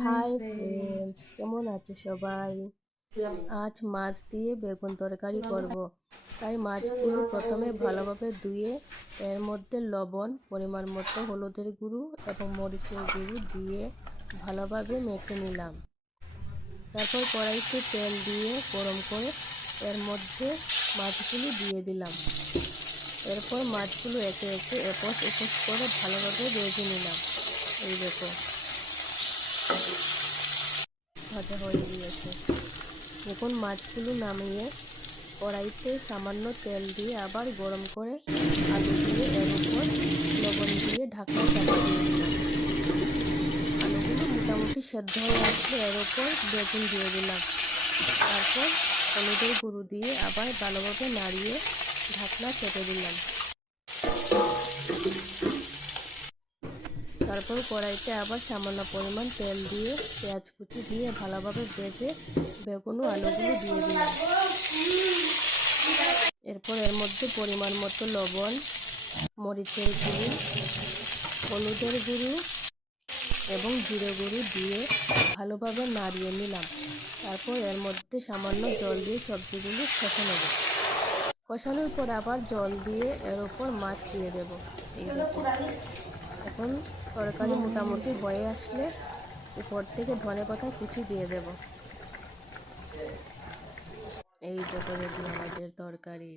Hi friends কেমন আছো সবাই? আজ মাছ দিয়ে বেগুন তরকারি করব। তাই মাছগুলো প্রথমে ভালোভাবে ধুয়ে এর মধ্যে লবণ পরিমাণ মতো হলুদের গুঁড়ো এবং মরিচের গুঁড়ো দিয়ে ভালোভাবে মেখে নিলাম। তারপর কড়াইতে তেল দিয়ে গরম করে এর মধ্যে মাছগুলো দিয়ে দিলাম। এরপর মাছগুলো একে একে এপস এপস করে ভালোভাবে ভেজে নিলাম। এই দেখো। ভাজা হয়ে গিয়েছে। এখন মাছগুলো নামিয়ে কড়াইতে সামান্য তেল দিয়ে আবার গরম করে আলু দিয়ে এর উপর লবণ দিয়ে ঢাকনা চাপা দিয়ে আলুগুলো মোটামুটি সেদ্ধ হয়ে আসলে এর উপর বেগুন দিয়ে দিলাম। তারপর হলুদের গুঁড়ো দিয়ে আবার ভালোভাবে নাড়িয়ে ঢাকনা চেপে দিলাম। তারপর কড়াইতে আবার সামান্য পরিমাণ তেল দিয়ে পেঁয়াজ কুচি দিয়ে ভালোভাবে ভেজে বেগুন আলুগুলো দিয়ে দিলাম। এরপর এর মধ্যে পরিমাণ মতো লবণ, মরিচের গুঁড়ি, হলুদের গুঁড়ো এবং জিরে গুঁড়ো দিয়ে ভালোভাবে নাড়িয়ে নিলাম। তারপর এর মধ্যে সামান্য জল দিয়ে সবজিগুলো কষে নেব কষানোর পর আবার জল দিয়ে এর উপর মাছ দিয়ে দেব। এই দেখো এখন তরকারি মোটামুটি হয়ে আসলে উপর থেকে ধনে পাতা কুচি দিয়ে দেব। এই তো করে আমাদের তরকারি।